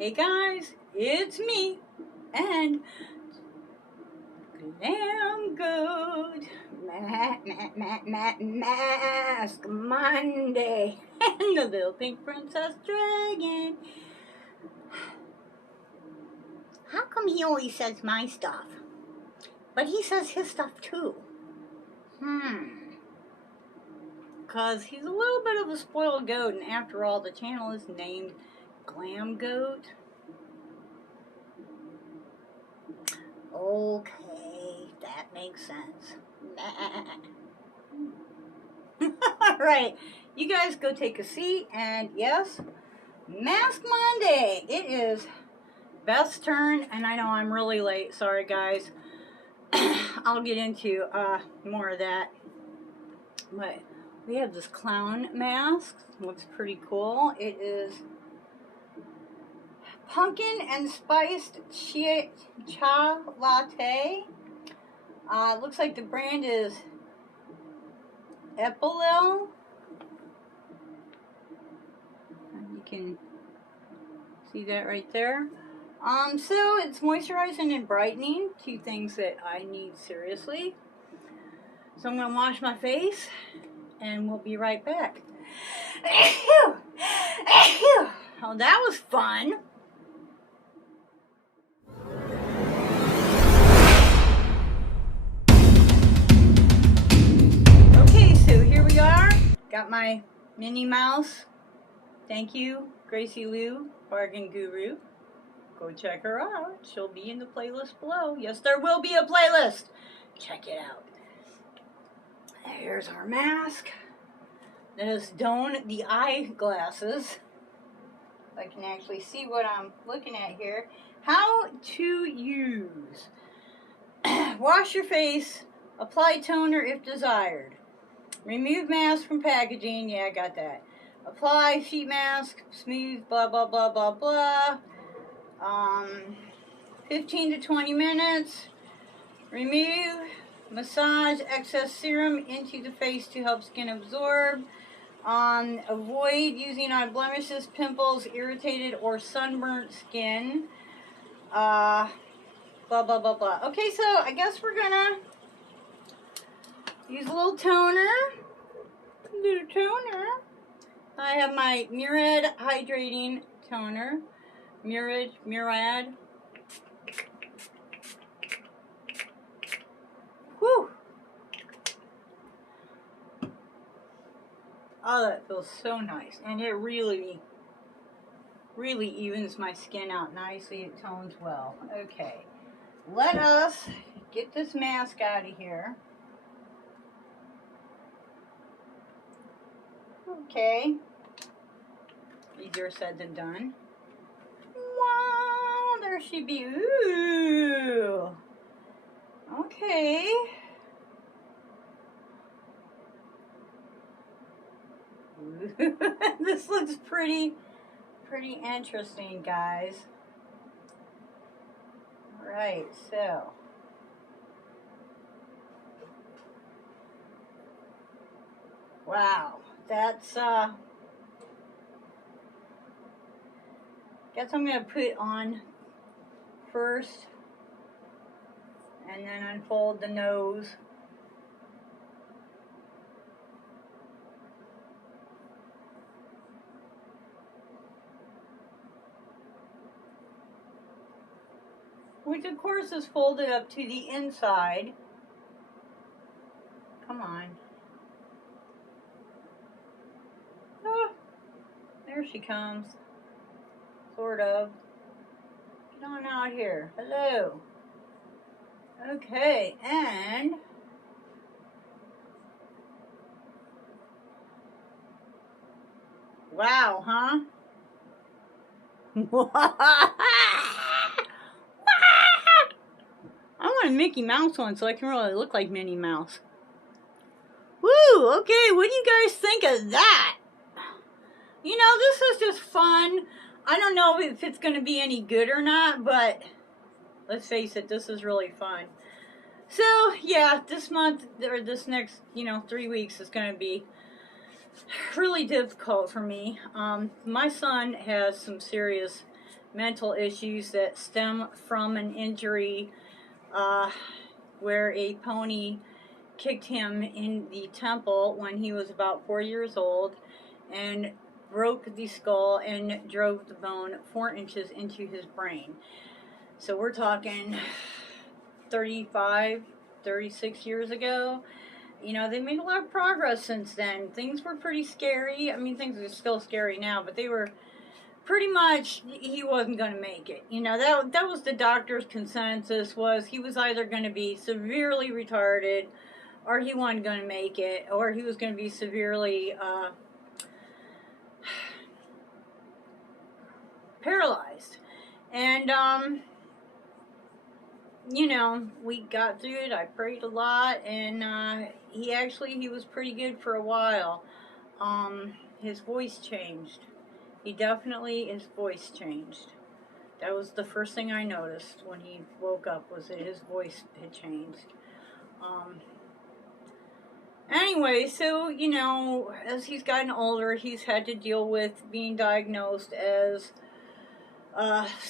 Hey guys, it's me and Glam Goat Mask Monday and the little pink princess dragon. How come he always says my stuff, but he says his stuff too? Because he's a little bit of a spoiled goat, and after all, the channel is named Glam Goat. Okay, that makes sense. Alright, you guys go take a seat, and yes, Mask Monday. It is Beth's turn, and I know I'm really late. Sorry, guys. I'll get into more of that. But we have this clown mask. Looks pretty cool. It is pumpkin and spiced cha latte. Looks like the brand is Epilil. You can see that right there. So it's moisturizing and brightening, two things that I need seriously. So I'm gonna wash my face, and we'll be right back. Oh, that was fun. Okay, so here we are. Got my Minnie Mouse. Thank you, Gracie Lou, Bargain Guru. Go check her out. She'll be in the playlist below. Yes, there will be a playlist. Check it out. Here's our mask. Let us don the eyeglasses. I can actually see what I'm looking at here. How to use. Wash your face. Apply toner if desired. Remove mask from packaging. Yeah, I got that. Apply sheet mask. Smooth. Blah, blah, blah, blah, blah. 15 to 20 minutes. Remove. Massage excess serum into the face to help skin absorb. Avoid using on blemishes, pimples, irritated or sunburnt skin. Blah, blah, blah, blah. Okay, so I guess we're gonna use a little toner. I have my Murad Hydrating Toner. Murad. Whew. Oh, that feels so nice. And it really evens my skin out nicely. It tones well. Okay. Let us get this mask out of here. Okay. Easier said than done. Wow, there she be. Ooh. Okay. This looks pretty interesting, guys. Alright, so. Wow, that's, guess I'm going to put on first, and then unfold the nose. Which of course is folded up to the inside. Come on. Ah, there she comes. Sort of. Get on out here. Hello. Okay, and wow, huh? I want a Mickey Mouse one so I can really look like Minnie Mouse. Woo! Okay, what do you guys think of that? You know, this is just fun. I don't know if it's going to be any good or not, but let's face it, this is really fun. So, yeah, this month, or this next, 3 weeks is going to be really difficult for me. My son has some serious mental issues that stem from an injury where a pony kicked him in the temple when he was about 4 years old and broke the skull and drove the bone 4 inches into his brain. So we're talking 35, 36 years ago. You know, they made a lot of progress since then. Things were pretty scary. I mean, things are still scary now, but they were pretty much, he wasn't going to make it. You know, that was the doctor's consensus, was he was either going to be severely retarded, or he wasn't going to make it, or he was going to be severely paralyzed. And, you know, we got through it. I prayed a lot, and he was pretty good for a while. His voice changed. His voice changed. That was the first thing I noticed when he woke up, was that his voice had changed. Anyway, so, you know, as he's gotten older, he's had to deal with being diagnosed as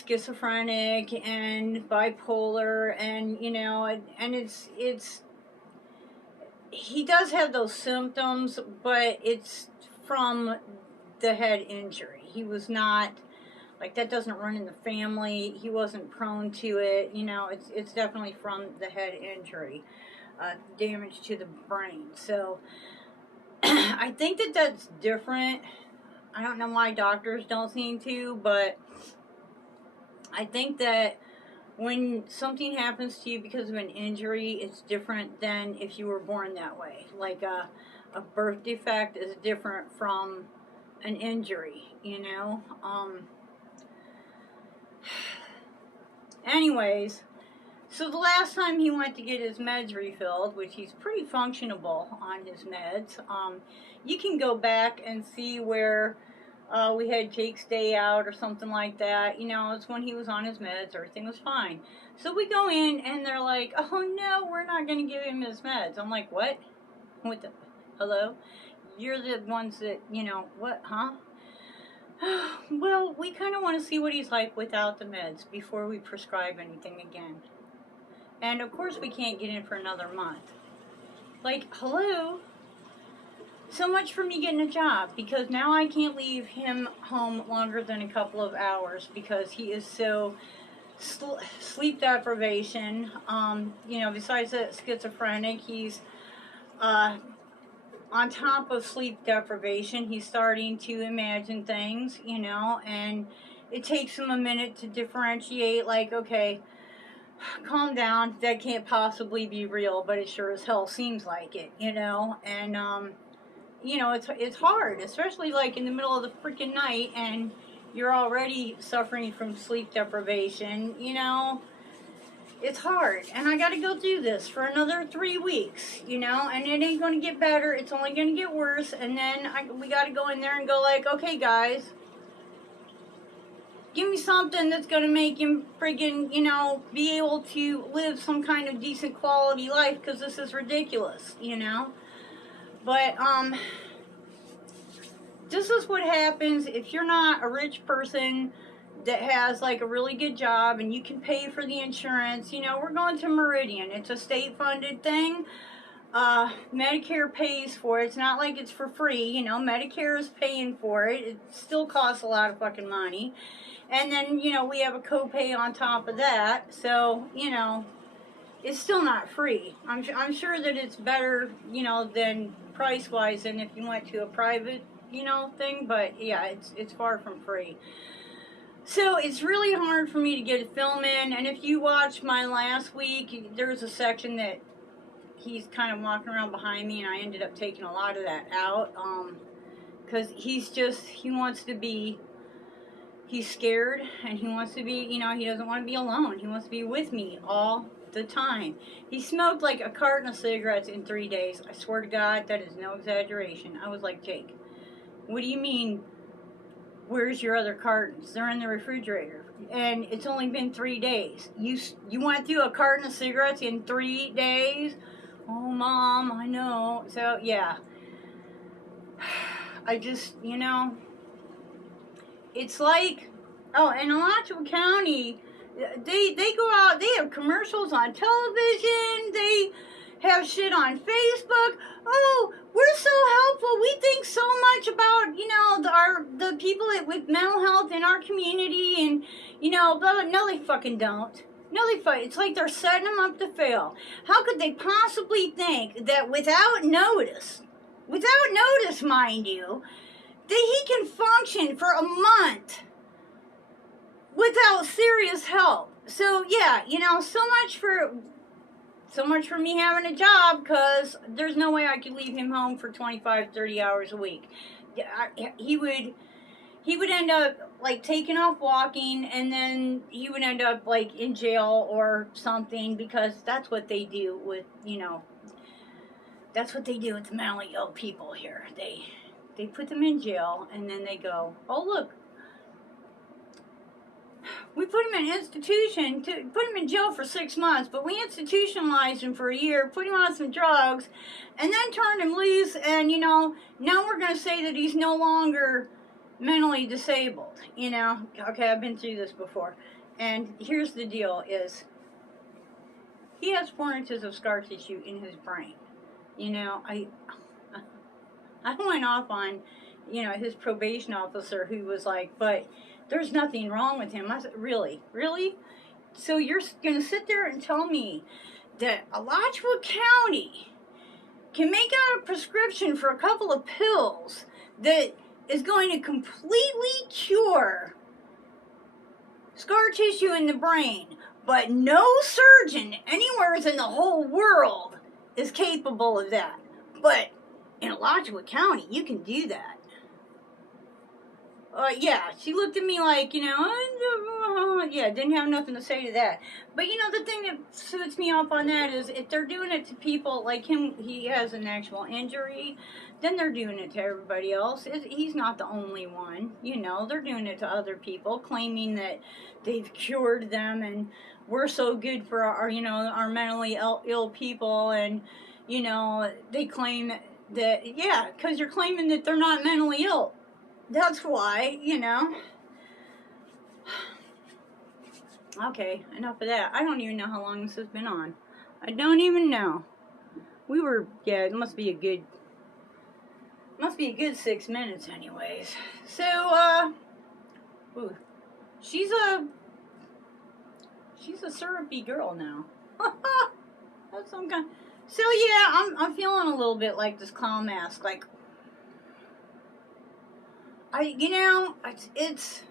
schizophrenic and bipolar, and, you know, and it's he does have those symptoms, but it's from the head injury. He was not, like, that doesn't run in the family. He wasn't prone to it. You know, it's definitely from the head injury, damage to the brain. So I think that's different. I don't know why doctors don't seem to, but I think that when something happens to you because of an injury, it's different than if you were born that way. Like a birth defect is different from an injury, you know? Anyways, so the last time he went to get his meds refilled, which he's pretty functionable on his meds, you can go back and see where we had Jake's day out or something like that. You know, it's when he was on his meds, everything was fine. So we go in and they're like, oh no, we're not going to give him his meds. I'm like, what? What the, hello? You're the ones that, you know, what, huh? Well, we kind of want to see what he's like without the meds before we prescribe anything again. And of course we can't get in for another month. Like, hello? So much for me getting a job, because now I can't leave him home longer than a couple of hours because he is so sleep deprivation. You know, besides that schizophrenic, he's on top of sleep deprivation, he's starting to imagine things, you know, and it takes him a minute to differentiate, like, okay, calm down, that can't possibly be real, but it sure as hell seems like it, you know. And you know, it's hard, especially like in the middle of the freaking night and you're already suffering from sleep deprivation, you know. It's hard, and I gotta go through this for another 3 weeks, you know, and it ain't gonna get better, it's only gonna get worse. And then we gotta go in there and go like, okay guys, give me something that's gonna make him friggin', you know, be able to live some kind of decent quality life, because this is ridiculous, you know. But this is what happens if you're not a rich person that has like a really good job and you can pay for the insurance. You know, we're going to Meridian. It's a state funded thing. Medicare pays for it. It's not like it's for free. You know, Medicare is paying for it. It still costs a lot of fucking money. And then, you know, we have a copay on top of that. So, you know, it's still not free. I'm sure that it's better, you know, than price-wise than if you went to a private, you know, thing. But, yeah, it's far from free. So it's really hard for me to get a film in, and if you watch my last week, there was a section that he's kind of walking around behind me, and I ended up taking a lot of that out, because he's scared, and he wants to be, you know, he doesn't want to be alone. He wants to be with me all the time. He smoked like a carton of cigarettes in 3 days. I swear to God, that is no exaggeration. I was like, Jake, what do you mean? Where's your other cartons? They're in the refrigerator. And it's only been 3 days. You went through a carton of cigarettes in 3 days? Oh, Mom, I know. So, yeah. I just, you know, it's like Oh, in Alachua County, they go out. They have commercials on television. They have shit on Facebook. Oh, we're so helpful. We think so much about the people with mental health in our community, and blah blah. No, they fucking don't. No, they fight. It's like they're setting them up to fail. How could they possibly think that without notice, mind you, that he can function for a month without serious help? So yeah, so much for me having a job, because there's no way I could leave him home for 25, 30 hours a week. He would end up like taking off walking, and then he would end up like in jail or something, because that's what they do with that's what they do with the mentally ill people here. They put them in jail, and then they go, oh look, we put him in an institution, put him in jail for 6 months, but we institutionalized him for a year, put him on some drugs, and then turned him loose, and now we're going to say that he's no longer mentally disabled. Okay, I've been through this before. And here's the deal is, he has 4 inches of scar tissue in his brain. I went off on, his probation officer, who was like, but there's nothing wrong with him. I said, really? Really? So you're going to sit there and tell me that Alachua County can make out a prescription for a couple of pills that is going to completely cure scar tissue in the brain, but no surgeon anywhere in the whole world is capable of that? But in Alachua County, you can do that. Yeah, she looked at me like, yeah, didn't have nothing to say to that. But, the thing that suits me off on that is, if they're doing it to people like him, he has an actual injury, then they're doing it to everybody else. He's not the only one. They're doing it to other people, claiming that they've cured them, and we're so good for our mentally ill people, and, they claim that, yeah, because you're claiming that they're not mentally ill. That's why, Okay, enough of that. I don't even know how long this has been on. I don't even know. It must be a good 6 minutes anyways. So, ooh, she's a syrupy girl now. That's some kind. So yeah, I'm feeling a little bit like this clown mask, like, it's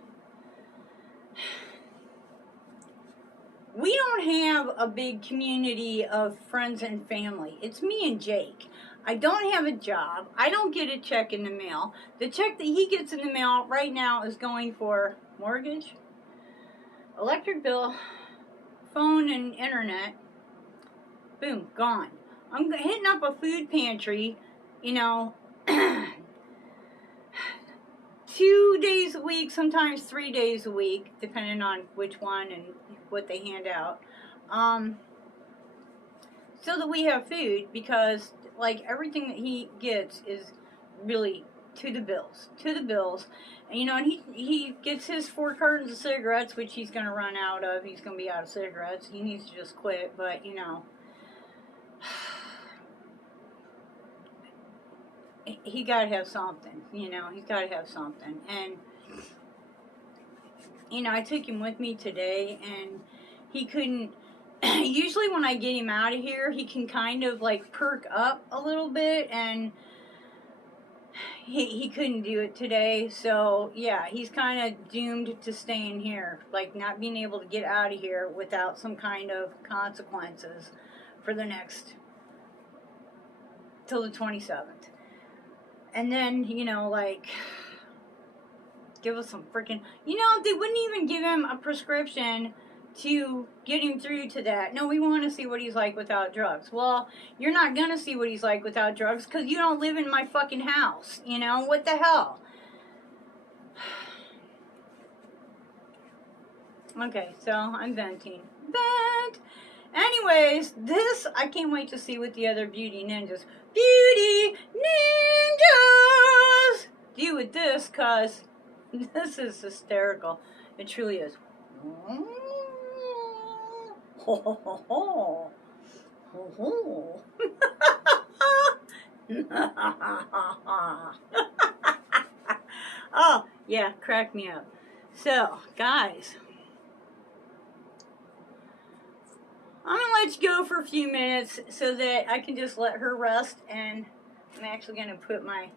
we don't have a big community of friends and family. It's me and Jake. I don't have a job. I don't get a check in the mail. The check that he gets in the mail right now is going for mortgage, electric bill, phone, and internet. Boom, gone. I'm hitting up a food pantry, 2 days a week, sometimes 3 days a week, depending on which one and what they hand out, so that we have food, because like everything that he gets is really to the bills, and and he gets his 4 cartons of cigarettes, which he's going to run out of. He's going to be out of cigarettes. He needs to just quit, but he got to have something. He's got to have something. And I took him with me today, and he couldn't. Usually when I get him out of here, he can kind of like perk up a little bit, and he couldn't do it today. So yeah, he's kind of doomed to staying here, like not being able to get out of here without some kind of consequences for the next till the 27th. And then, like, give us some freaking, they wouldn't even give him a prescription to get him through to that. No, we want to see what he's like without drugs. Well, you're not going to see what he's like without drugs, because you don't live in my fucking house. What the hell? Okay, so I'm venting. Vent! Anyways, I can't wait to see what the other beauty ninjas do with this, because this is hysterical. It truly is. Ho, ho, ho, ho. Ho, ho. Oh, yeah, crack me up. So, guys, I'm going to let you go for a few minutes so that I can just let her rest, and I'm actually going to put my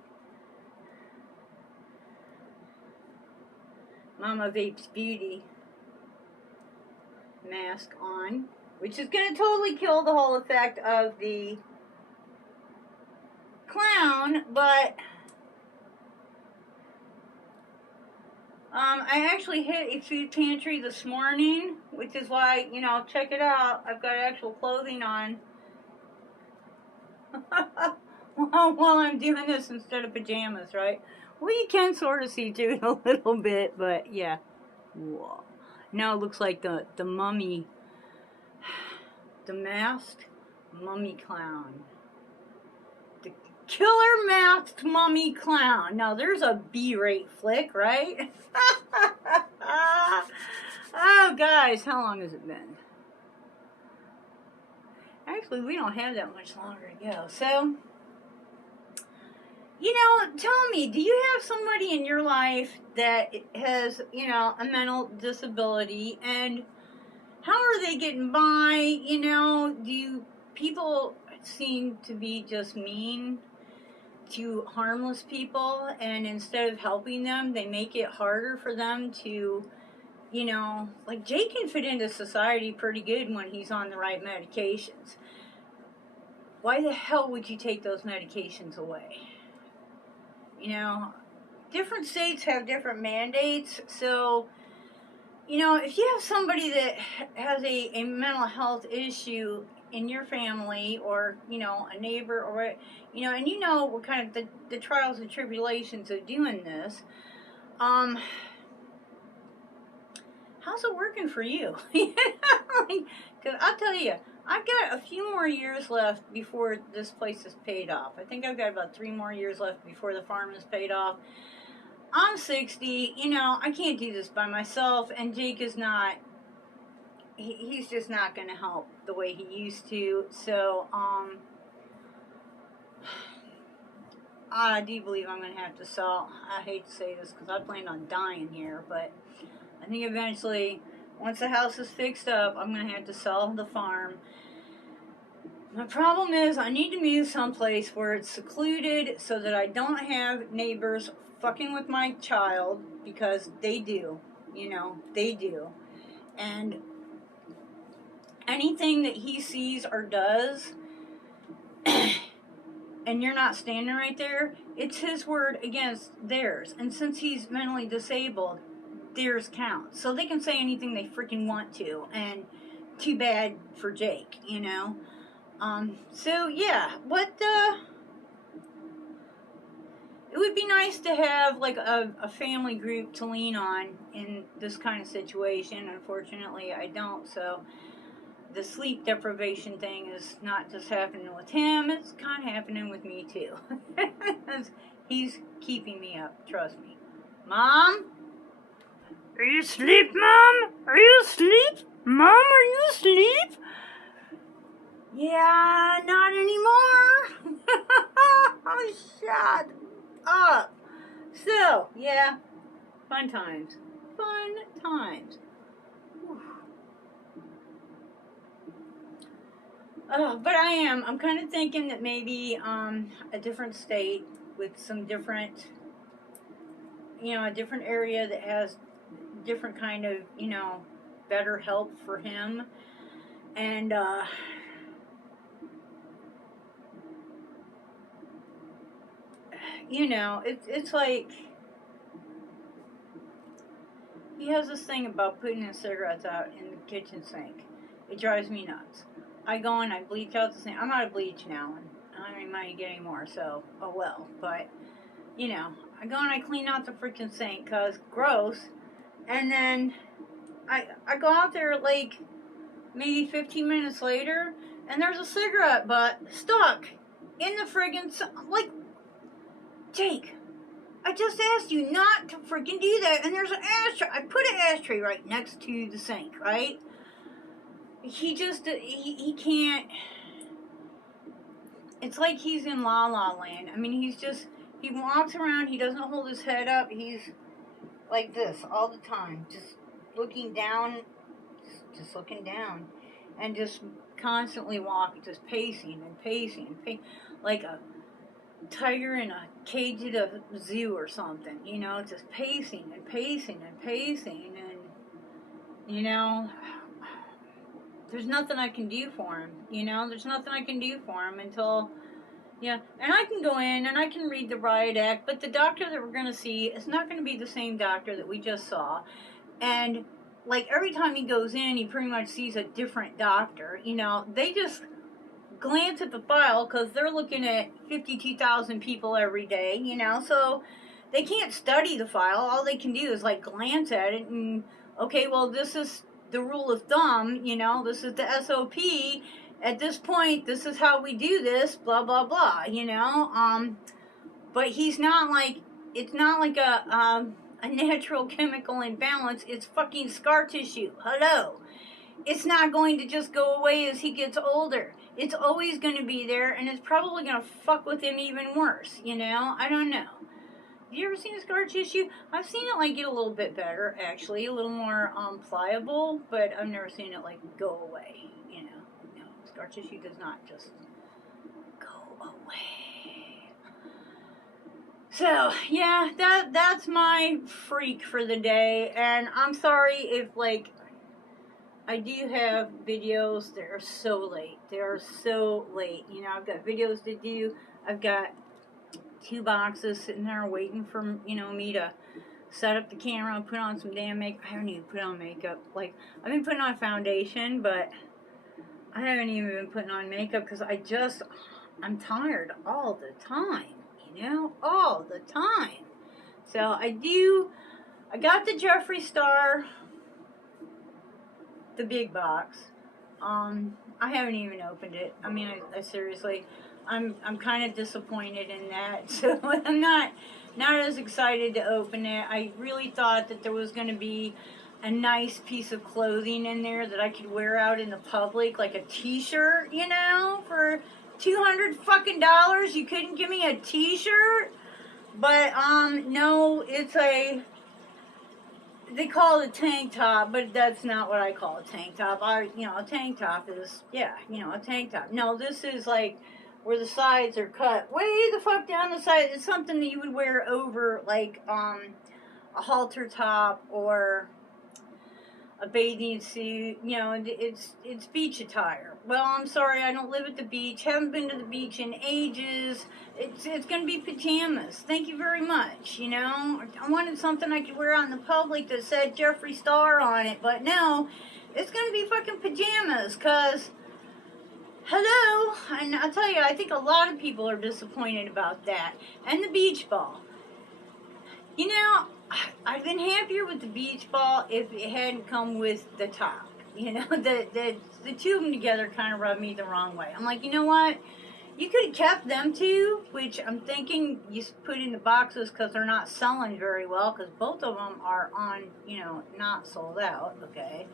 Momma Vapes Beauty mask on, which is going to totally kill the whole effect of the clown, but I actually hit a food pantry this morning, which is why, you know, check it out. I've got actual clothing on while I'm doing this instead of pajamas, right? Well, you can sort of see through it a little bit, but yeah. Whoa. Now it looks like the mummy, the masked mummy clown. The killer masked mummy clown. Now there's a B-rate flick, right? Oh, guys, how long has it been? Actually, we don't have that much longer to go. So, you know, tell me, do you have somebody in your life that has, you know, a mental disability, and how are they getting by? You know, do people seem to be just mean to harmless people, and instead of helping them, they make it harder for them to, you know, like Jake can fit into society pretty good when he's on the right medications. Why the hell would you take those medications away? You know, different states have different mandates, so, you know, if you have somebody that has a mental health issue in your family, or, you know, a neighbor, or, you know, and you know what kind of the trials and tribulations of doing this, how's it working for you? Because I'll tell you, I've got a few more years left before this place is paid off. I think I've got about 3 more years left before the farm is paid off. I'm 60, you know, I can't do this by myself, and Jake is not, he's just not going to help the way he used to, so, I do believe I'm going to have to sell. I hate to say this because I plan on dying here, but I think eventually, once the house is fixed up, I'm going to have to sell the farm. My problem is I need to move someplace where it's secluded so that I don't have neighbors fucking with my child, because they do, you know, they do. And anything that he sees or does, and you're not standing right there, it's his word against theirs. And since he's mentally disabled, theirs counts. So they can say anything they freaking want to, and too bad for Jake, you know? So yeah, it would be nice to have like a family group to lean on in this kind of situation. Unfortunately, I don't, so the sleep deprivation thing is not just happening with him, it's kind of happening with me too. He's keeping me up, trust me. Mom? Are you asleep, Mom? Are you asleep? Mom, are you asleep? Yeah, not anymore. Oh, shut up. So, yeah, fun times. Fun times. But I'm kind of thinking that maybe a different state with some different, you know, a different area that has different kind of, you know, better help for him. And, you know, it's like, he has this thing about putting his cigarettes out in the kitchen sink. It drives me nuts. I go and I bleach out the sink. I'm out of bleach now, and I don't have money to get any more, so, oh well. But, you know, I go and I clean out the freaking sink, because gross. And then I go out there like maybe 15 minutes later, and there's a cigarette butt stuck in the friggin' like, Jake, I just asked you not to freaking do that, and there's an ashtray. I put an ashtray right next to the sink, right? He just, he can't, it's like he's in La La Land. I mean, he's just, he walks around, he doesn't hold his head up, he's like this all the time, just looking down, just looking down, and just constantly walking, just pacing and pacing and pacing, like a tiger in a cage at a zoo or something, you know, just pacing and pacing and pacing, and, you know, there's nothing I can do for him, you know, there's nothing I can do for him until, yeah, and I can go in and I can read the riot act, but the doctor that we're going to see is not going to be the same doctor that we just saw, and, like, every time he goes in, he pretty much sees a different doctor, you know, they just glance at the file because they're looking at 52,000 people every day, you know, so they can't study the file. All they can do is like glance at it and, okay, well, this is the rule of thumb, you know, this is the SOP. At this point, this is how we do this, blah, blah, blah, you know, but he's not like, it's not like a natural chemical imbalance. It's fucking scar tissue. Hello. It's not going to just go away as he gets older. It's always going to be there, and it's probably going to fuck with him even worse, you know? I don't know. Have you ever seen a scar tissue? I've seen it, like, get a little bit better, actually. A little more pliable, but I've never seen it, like, go away, you know? No, scar tissue does not just go away. So, yeah, that's my freak for the day, and I'm sorry if, like, I do have videos that are so late. They are so late. You know, I've got videos to do. I've got 2 boxes sitting there waiting for, you know, me to set up the camera and put on some damn makeup. I haven't even put on makeup. Like, I've been putting on foundation, but I haven't even been putting on makeup because I'm tired all the time. You know, all the time. So, I got the Jeffree Star, the big box. I haven't even opened it. I mean, I seriously, I'm kind of disappointed in that. So I'm not as excited to open it. I really thought that there was going to be a nice piece of clothing in there that I could wear out in the public, like a t-shirt, you know, for $200 fucking dollars. You couldn't give me a t-shirt, but no, it's they call it a tank top, but that's not what I call a tank top. A tank top is, yeah, a tank top. No, this is like where the sides are cut way the fuck down the side. It's something that you would wear over, like, a halter top or a bathing suit. You know, it's beach attire. Well, I'm sorry, I don't live at the beach. Haven't been to the beach in ages. It's going to be pajamas. Thank you very much, you know. I wanted something I could wear out in the public that said Jeffree Star on it, but no, it's going to be fucking pajamas, because, hello, and I'll tell you, I think a lot of people are disappointed about that. And the beach ball. You know, I've been happier with the beach ball if it hadn't come with the top. You know, the two of them together kind of rubbed me the wrong way. I'm like, you know what? You could have kept them two, which I'm thinking you put in the boxes because they're not selling very well, because both of them are on, you know, not sold out, okay?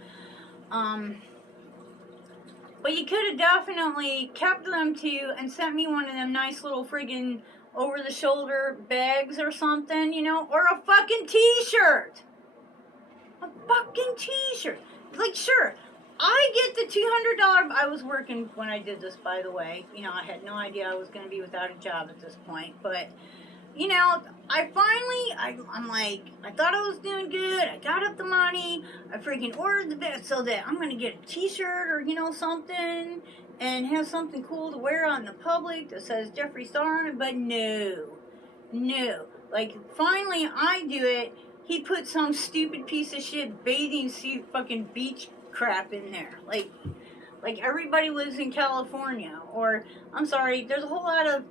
But you could have definitely kept them two and sent me one of them nice little friggin' over-the-shoulder bags or something, you know, or a fucking t-shirt. A fucking t-shirt. Like, sure, I get the $200. I was working when I did this, by the way. You know, I had no idea I was going to be without a job at this point. But, you know, I'm like, I thought I was doing good. I got up the money. I freaking ordered the bag so that I'm going to get a t-shirt or, you know, something. And have something cool to wear out in the public that says Jeffree Star on it. But no. Like, finally I do it. He put some stupid piece of shit bathing suit fucking beach crap in there. Like everybody lives in California. Or, I'm sorry, there's a whole lot of,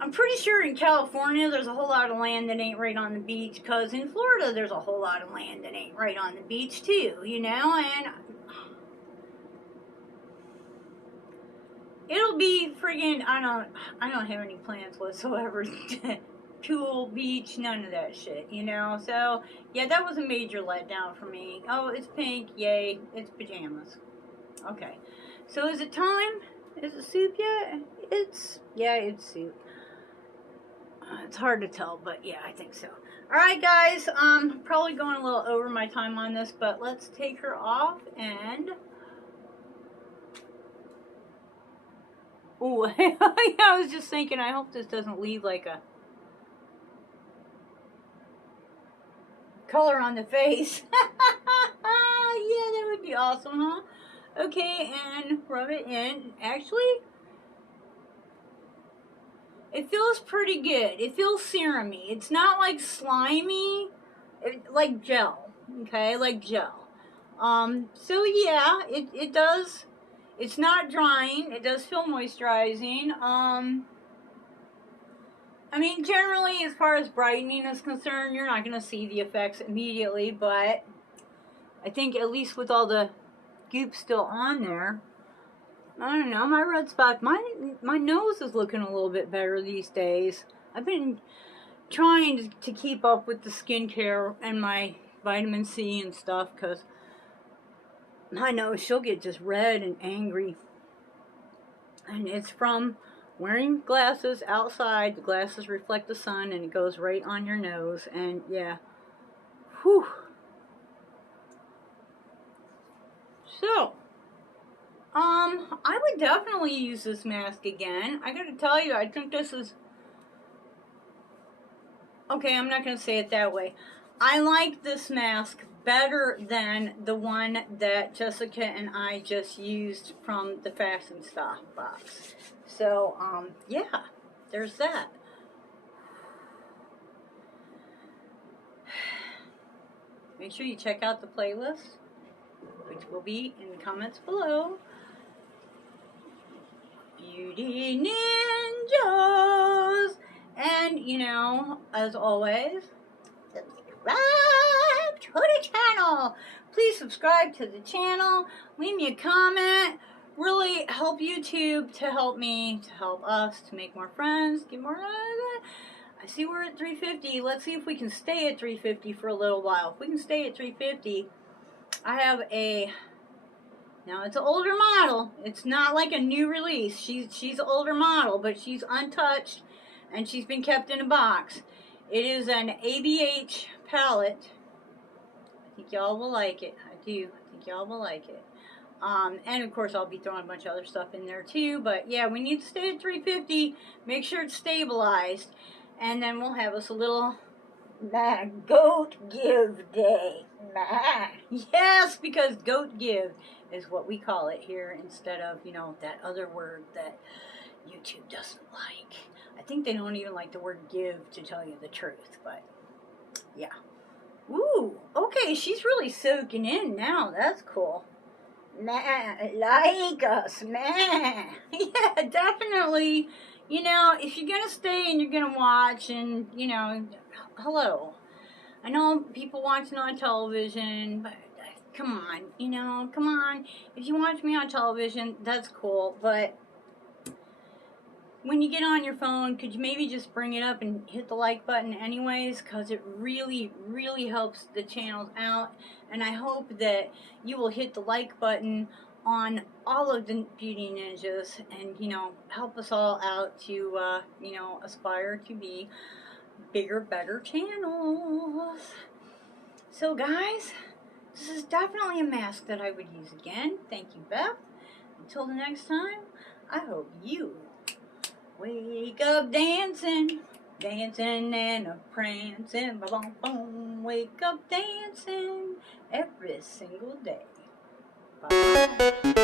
I'm pretty sure in California there's a whole lot of land that ain't right on the beach. Because in Florida there's a whole lot of land that ain't right on the beach too, you know? And it'll be friggin', I don't have any plans whatsoever pool, beach, none of that shit, you know? So, yeah, that was a major letdown for me. Oh, it's pink, yay, it's pajamas. Okay, so is it time? Is it soup yet? Yeah, it's soup. It's hard to tell, but yeah, I think so. Alright guys, probably going a little over my time on this, but let's take her off and... Ooh, yeah, I was just thinking, I hope this doesn't leave like a color on the face. Yeah, that would be awesome, huh? Okay, and rub it in. Actually, it feels pretty good. It feels serumy. It's not like slimy, like gel. Okay, like gel. So yeah, it does. It's not drying. It does feel moisturizing. I mean, generally, as far as brightening is concerned, you're not going to see the effects immediately, but I think at least with all the goop still on there, I don't know, my red spot, my nose is looking a little bit better these days. I've been trying to keep up with the skincare and my vitamin C and stuff, because my nose, she'll get just red and angry. And it's from wearing glasses outside. The glasses reflect the sun and it goes right on your nose. And yeah, whew. So, I would definitely use this mask again. I gotta tell you, I think this is... Okay, I'm not gonna say it that way. I like this mask better than the one that Jessica and I just used from the Fashion Stock box. So, yeah, there's that. Make sure you check out the playlist, which will be in the comments below. Beauty Ninjas! And, you know, as always, subscribe to the channel. Please subscribe to the channel. Leave me a comment. Really help YouTube to help me, to help us, to make more friends, get more... I see we're at 350. Let's see if we can stay at 350 for a little while. If we can stay at 350, I have a... Now, it's an older model. It's not like a new release. She's an older model, but she's untouched, and she's been kept in a box. It is an ABH palette. I think y'all will like it. I do. I think y'all will like it. And, of course, I'll be throwing a bunch of other stuff in there, too. But, yeah, we need to stay at 350. Make sure it's stabilized. And then we'll have us a little Goat Give Day. Yes, because Goat Give is what we call it here, instead of, you know, that other word that YouTube doesn't like. I think they don't even like the word give, to tell you the truth, but yeah. Ooh, okay, she's really soaking in now. That's cool. Like us, man. Yeah, definitely. You know, if you're gonna stay and you're gonna watch, and, you know, hello. I know people watching on television, but come on, you know, come on. If you watch me on television, that's cool, but when you get on your phone, could you maybe just bring it up and hit the like button anyways? Because it really, really helps the channels out. And I hope that you will hit the like button on all of the Beauty Ninjas and, you know, help us all out to, you know, aspire to be bigger, better channels. So, guys, this is definitely a mask that I would use again. Thank you, Beth. Until the next time, I hope you wake up dancing, dancing and a prancing, ba-boom, boom. Wake up dancing every single day. Bye.